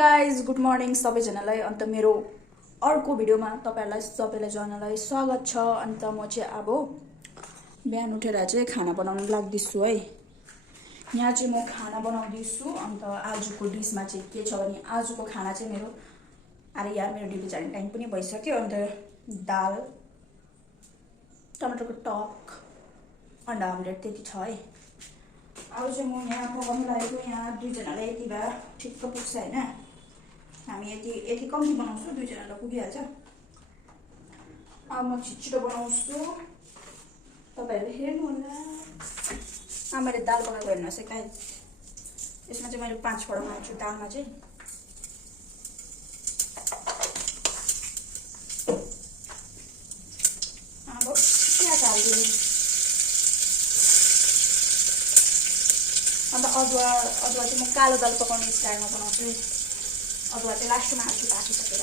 Guys good morning सबैजनालाई। अन्त मेरो अर्को भिडियोमा तपाईँहरूलाई सबैजनालाई स्वागत छ। अन्त म चाहिँ अब बिहान उठेर चाहिँ खाना बनाउन लाग्दैछु है। यहाँ चाहिँ म खाना बनाउँदैछु। अन्त आजको डिसमा चाहिँ के छ भने आजको खाना चाहिँ मेरो अरे यार मेरो ड्युटी जाने टाइम पनि भइसक्यो। अन्त दाल टमाटरको टक अन्डा अमलेट त्यति छ है। अब चाहिँ म यहाँ पकाउनु लागेको। यहाँ दुईजनालाई यति भए ठिक्क पुग्छ होइन। हामी यति कम्ती बनाउँछु, दुईजनालाई पुगिहाल्छ। अब म छिटो बनाउँछु, तपाईँहरूले हेर्नुहोला। अब मैले दाल पकाएको हेर्नुहोस् है गाइस। यसमा चाहिँ मैले 5 पराउ हाल्छु दालमा चाहिँ। अब प्याज हालिदिनु। अन्त अदुवा चाहिँ म कालो दाल पकाउने स्टाइलमा बनाउँछु। अदुवा चाहिँ लास्टमा हाल्छु पाकिसकेर।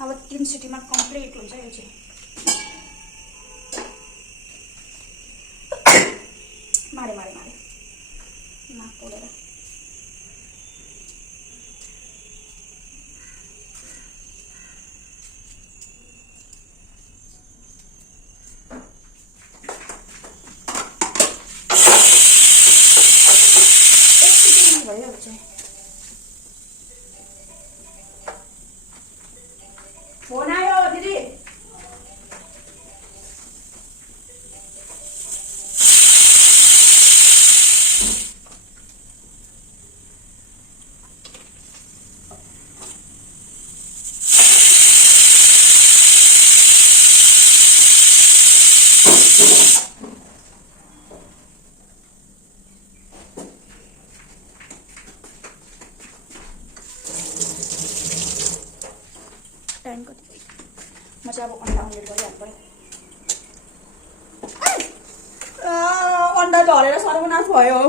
अब 3 सिटीमा कम्प्लिट हुन्छ यो चाहिँ। मारे नाक पोलेर। एक सिटी भयो अब चाहिँ। फोन आयो दिदी। टाइम कति? म चाहिँ अब अन्डा अमलेट गरिहाल्नु पऱ्यो। अन्डा झरेर सर्वनाश भयो।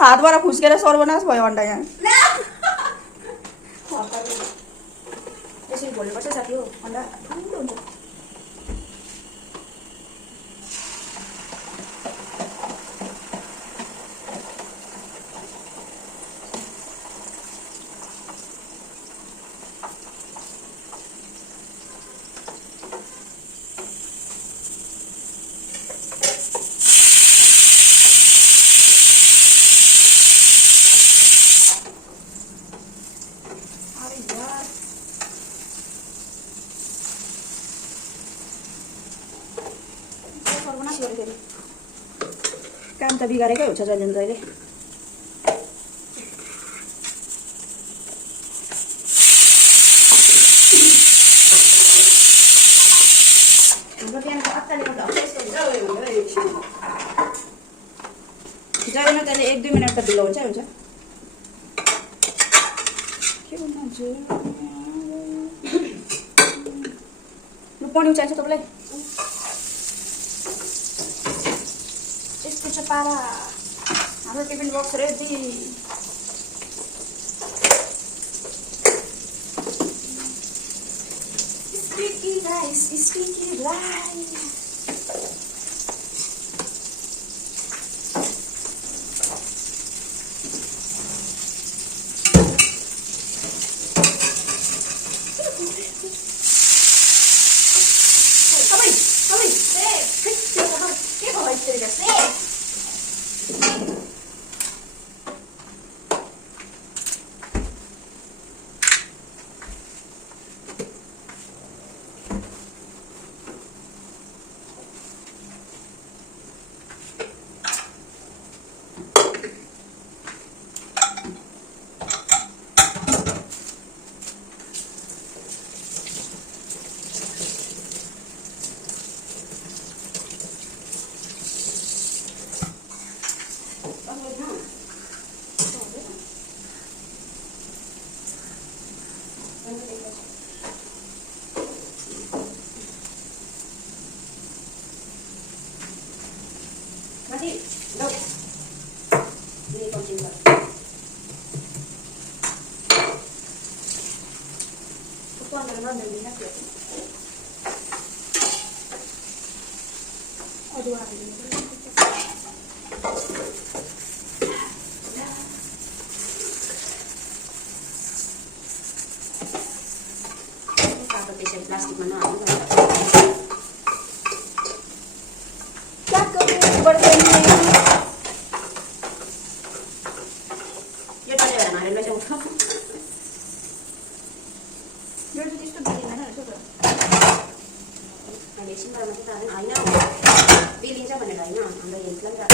हातबाट खुस्केर सर्वनाश भयो अन्डा यहाँ। यसरी भोल्नुपर्छ साथी हो। अन्डा ठुलो हुन्छ। काम त बिगारेकै हुन्छ जहिले न जहिले। हाम्रो बिहानको अत्तालिएको ढक्क यस्तो हुन्छ। जहिले न जहिले 1-2 मिनट त ढिलो हुन्छ। के भन्नुहुन्छ? लु पानी चाहिन्छ तपाईँलाई? यस्तो छ पारा। हाम्रो tiffin box ready. Sticky rice. जसे Mati, no. Ini continue. Aku akan ngambil minyak ya. Aduh, ini. Plastik mana aku kan. Yo tadi ada nahan lo jauh. Yo tadi itu bikin mana coba. Ada sih kalau kita ada aina. Bilin siapa nih aina? Anda yang bilang tak.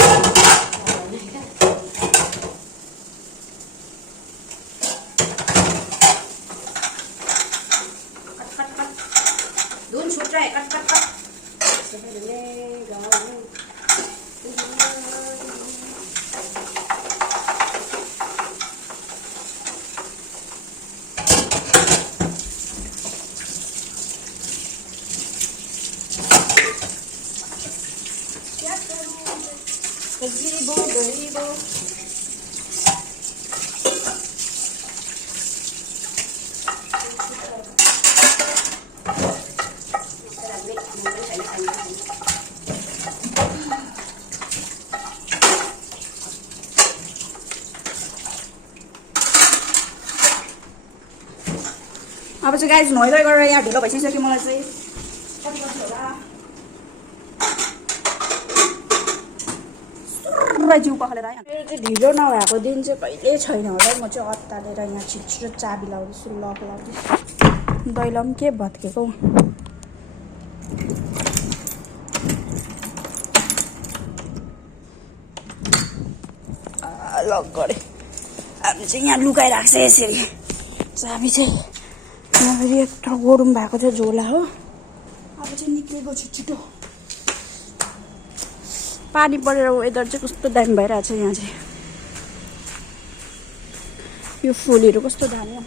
Cut. Sebenarnya gaul. Gazebo. अब चाहिँ guys नुहाइ गरेर यहाँ ढिलो भइसक्यो मलाई चाहिँ कति बज्यो होला सुर्र जिउ पखालेर आयो मेरो चाहिँ ढिलो नभएको दिन चाहिँ कहिल्यै छैन होला म चाहिँ अत्तालेर यहाँ छिटो चाबी लाउँदैछु लक लाउँदैछु दैलो पनि के भत्केको लक गरेँ हामी चाहिँ यहाँ लुकाइराख्छ यसरी चाबी चाहिँ यहाँ फेरि यत्रो गरम भएको थियो झोला हो अब चाहिँ निक्लेको छिटो पानी परेर वेदर चाहिँ कस्तो दामी भइरहेछ यहाँ चाहिँ यो फुलहरू कस्तो दामी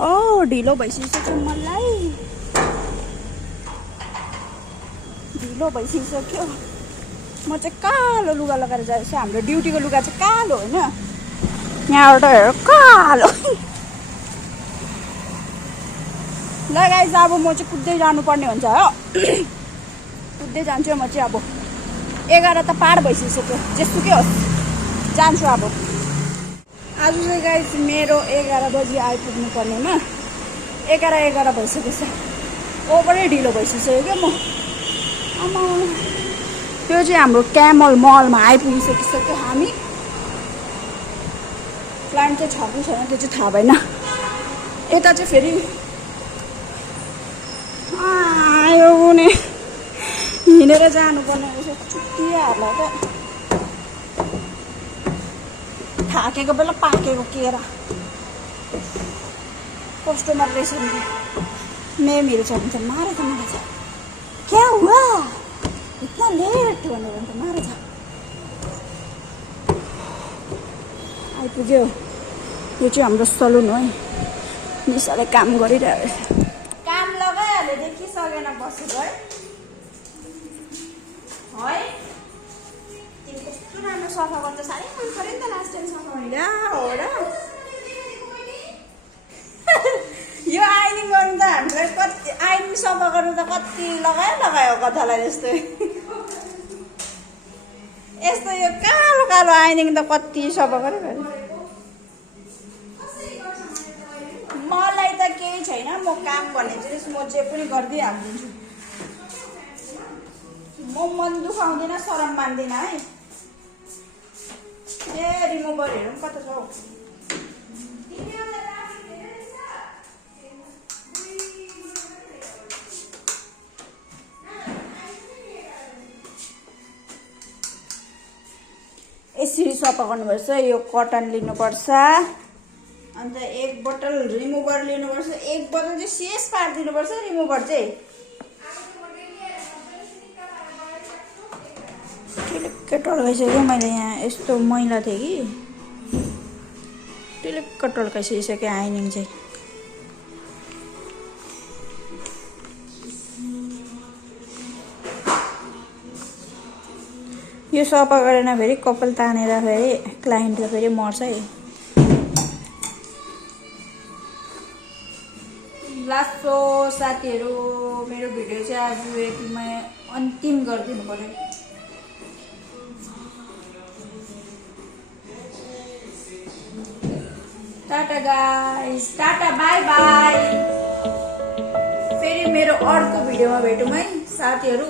ओ ढिलो भइसक्यो मलाई ढिलो भइसक्यो म चाहिँ कालो लुगा लगाएर जाँदैछु हाम्रो ड्युटीको लुगा चाहिँ कालो होइन यहाँबाट हेर कालो ल गाइस अब म चाहिँ कुद्दै जानुपर्ने हुन्छ हो कुद्दै जान्छु म चाहिँ अब 11 त पार भइसक्यो जेसुकै होस् जान्छु अब आज चाहिँ गाइस मेरो 11 बजी आइपुग्नु पर्नेमा 11 भइसकेछ ओभरै ढिलो भइसक्यो क्या म आमा त्यो चाहिँ हाम्रो क्यामल मलमा आइपुगिसकिसक्यो हामी प्लान्ट चाहिँ छ कि छैन त्यो चाहिँ थाहा भएन यता चाहिँ फेरि आयो भने हिँडेर जानुपर्ने रहेछ छुट्टिहाल्ला त थाकेको बेला पाकेको केरा कस्टमर रहेछ मेमहरू छ भने चाहिँ मारे त मलाई छ क्या हुआ इतना लेट भनेर त मारे छ आइपुग्यो यो चाहिँ हाम्रो सलुन हो निसाले काम गरिरहेको काम लगाइहाल्यो देखि सकेन बसेको है तिमी कस्तो राम्रो सफा गर्छ साह्रै मन पऱ्यो नि त लास्ट टाइम सफा गरेर हो र यो आइनिङ गर्नु त हामीलाई कति आइनिङ सफा गर्नु त कति लगायो कथालाई जस्तै यस्तो यो कालो कालो आइनिङ त कति सफा गरेर मलाई त केही छैन म काम भन्ने चाहिँ म जे पनि गर्दै हालिदिन्छु म मन दुखाउँदिन, शरम मान्दिन है। ए रिमुभरहरू पनि कता छ हौ? यसरी सफा गर्नुपर्छ। यो कटन लिनुपर्छ, अन्त एक बोतल रिमुभर लिनुपर्छ। एक बोतल चाहिँ शेष पारिदिनुपर्छ रिमुभर चाहिँ। टिलिक्क टल्काइसक्यो। मैले यहाँ यस्तो मैला थिएँ कि टिलिक्क टल्काइसकिसक्यो आइनिङ चाहिँ। यो सफा गरेन फेरि कपाल तानेर फेरि क्लाइन्ट त फेरि मर्छ है। लासो साथीहरू, मेरो भिडियो चाहिँ आज यतिमा अन्तिम गरिदिनु पर्यो। Tata guys, tata bye by. फेरि मेरो अर्को भिडियोमा भेटौँ है साथीहरू।